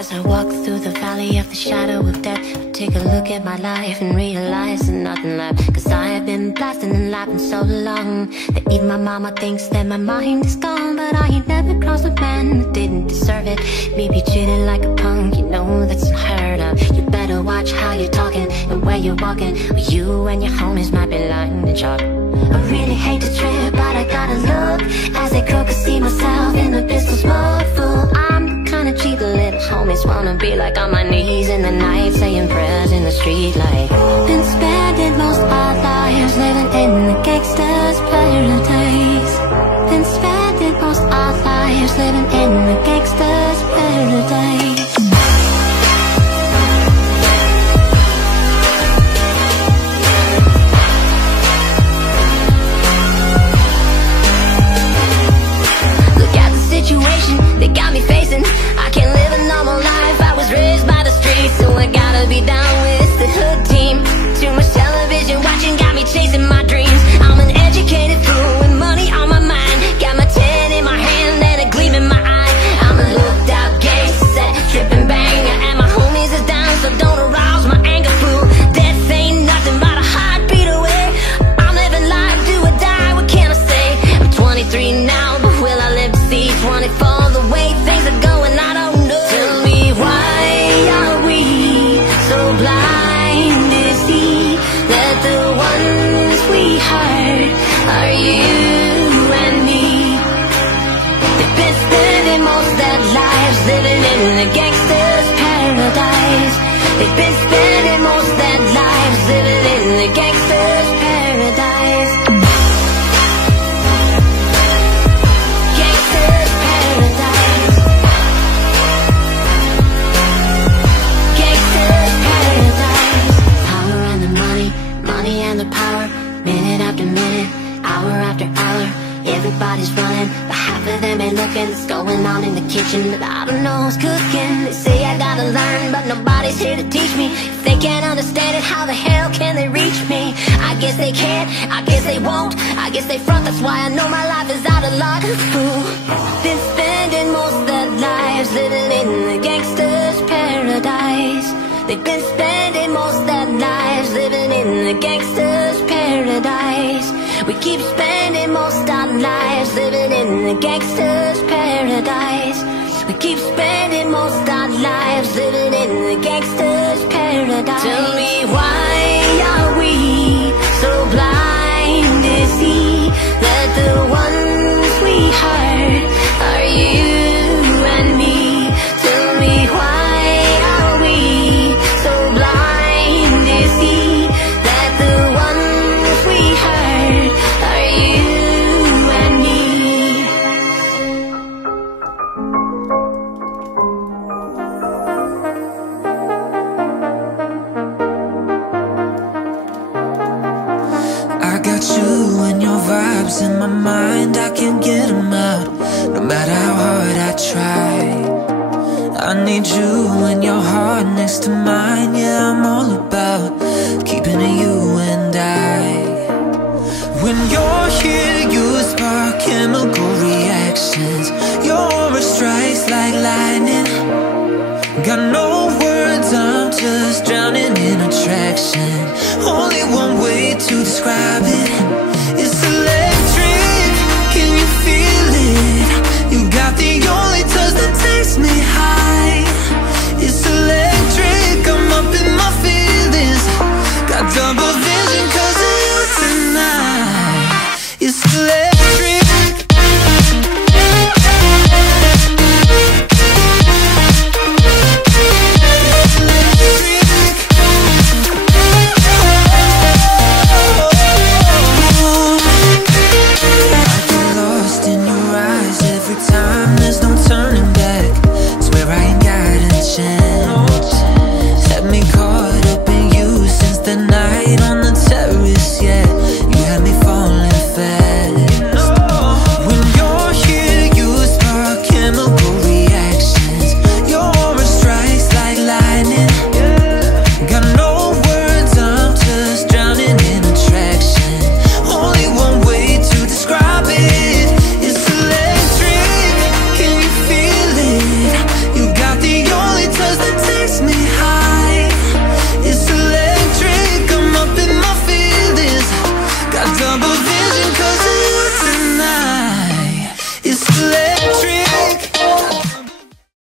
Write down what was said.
As I walk through the valley of the shadow of death, I take a look at my life and realize there's nothing left. Cause I have been blasting and laughing so long that even my mama thinks that my mind is gone. But I ain't never crossed a man that didn't deserve it. Me be treated like a punk, you know that's unheard of. You better watch how you're talking and where you're walking, or you and your homies might be lying to chalk. I really hate to trip, but I gotta look as they cook, I see myself in the pistol smoke full. I'm the kind of cheap little homies wanna be like on my knees in the night, saying prayers in the street light. Been spending most our lives living in the gangster's paradise. Been spending most our lives living in the gangster's paradise. They got me facing, I can't live a normal life. I was raised by the streets, so I gotta be down with the hood team. Too much television watching got me chasing my dreams. I'm an educated fool with money on my mind. Got my 10 in my hand and a gleam in my eye. I'm a looked out gangster, tripping bang, and my homies is down, so don't arouse my anger, fool. Death ain't nothing but a heartbeat away. I'm living life, do or die, what can I say? I'm 23 now, but will I live to see 24? The way things are going, I don't know. Tell me, why are we so blind to see that the ones we hurt are you and me? They've been spending most their lives living in the gangster's paradise. They've been spending most their lives living in the gangster's paradise. Everybody's running, but half of them ain't looking. What's going on in the kitchen, but I don't know who's cooking. They say I gotta learn, but nobody's here to teach me. If they can't understand it, how the hell can they reach me? I guess they can't, I guess they won't, I guess they front, that's why I know my life is out of luck. Fool, been spending most their lives living in the gangster's paradise. They've been spending most their lives living in the gangster's paradise. We keep spending most our lives living in the gangster's paradise. We keep spending most our lives living in the gangster's paradise. Tell me, why are we so blind to see that the ones we hurt are you and me? Tell me, why are we so blind to see that the ones we hurt are you and me? I got you and your vibes in my mind, I can't get them out, no matter how hard I try. I need you and your heart next to mine. Yeah, I'm all about keeping it you and I. When you're here, you spark chemical reactions. Your aura strikes like lightning. Got no words, I'm just drowning in attraction. Only